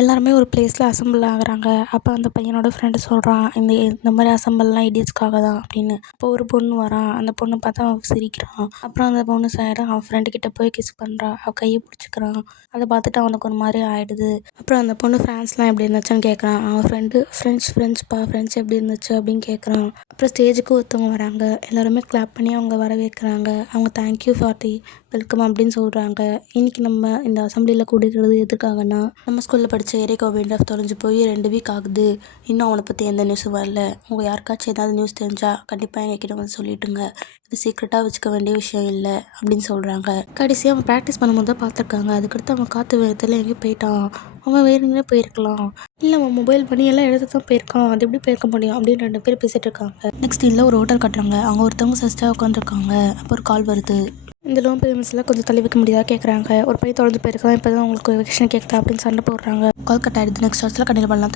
எல்லாருமே ஒரு பிளேஸில் அசெம்பிள் ஆகுறாங்க. அப்போ அந்த பையனோட ஃப்ரெண்டு சொல்கிறான், இந்த மாதிரி அசெம்பிள்லாம் இடியட்ஸ்க்காக தான் அப்படின்னு. அப்போ ஒரு பொண்ணு வரான். அந்த பொண்ணை பார்த்தா அவன் சிரிக்கிறான். அப்புறம் அந்த பொண்ணு அவன் ஃப்ரெண்டு கிட்ட போய் கிஸ் பண்ணுறா. அவள் கையை பிடிச்சிக்கிறான். அதை பார்த்துட்டு அவனுக்கு ஒரு மாதிரி ஆகிடுது. அப்புறம் அந்த பொண்ணு ஃப்ரான்ஸ்லாம் எப்படி இருந்துச்சுன்னு கேட்குறான். அவன் ஃப்ரெண்டு ஃப்ரெண்ட்ஸ் எப்படி இருந்துச்சு அப்படின்னு கேட்குறான். அப்புறம் ஸ்டேஜுக்கு ஒருத்தவங்க வராங்க. எல்லாருமே கிளாப் பண்ணி அவங்க வரவேற்கிறாங்க. அவங்க தேங்க்யூ ஃபார் தி வெல்கம் அப்படின்னு சொல்கிறாங்க. இன்றைக்கி நம்ம இந்த அசெம்பிளியில் கூடிக்கிறது எதுக்காகனா, நம்ம ஸ்கூலில் படித்த எரிக் ஓபின்ராஃப் தொலைஞ்சு போய் 2 வீக் ஆகுது. இன்னும் அவனை பற்றி எந்த நியூஸும் வரல. உங்கள் யாருக்காச்சும் ஏதாவது நியூஸ் தெரிஞ்சால் கண்டிப்பாக எங்ககிட்ட வந்து சொல்லிவிட்டுங்க. இது சீக்ரெட்டாக வச்சுக்க வேண்டிய விஷயம் இல்லை அப்படின்னு சொல்கிறாங்க. கடைசியாக அவன் ப்ராக்டிஸ் பண்ணும்போது தான் பார்த்துருக்காங்க. அதுக்கடுத்து அவன் காற்று வேகத்தில் எங்கேயும் போயிட்டான். அவன் வேணும்னே போயிருக்கலாம். இல்லை அவன் மொபைல் பண்ணி எல்லாம் எடுத்து தான் போயிருக்கான். அது எப்படி போயிருக்க முடியும் அப்படின்னு 2 பேர் பேசிகிட்டு இருக்காங்க. நெக்ஸ்ட் இல்லை ஒரு ஹோட்டல் கட்டுறாங்க. அவங்க ஒருத்தவங்க சஸ்ட்டாக உட்காந்துருக்காங்க. அப்போ ஒரு கால் வருது. இந்த லோன் பேமெண்ட்ஸ்லாம் கொஞ்சம் தள்ளி வைக்க முடியாதா கேட்குறாங்க. ஒரு பையன் தொலைஞ்சு போயிருக்கான். இப்போ தான் உங்களுக்கு வெக்கேஷன் கேட்குதா அப்படின்னு சண்டை போடுறாங்க. கால் கட் ஆகிடுது. நெக்ஸ்ட் ஹாஸ்டலில் கண்டினியூ பண்ணலாம்.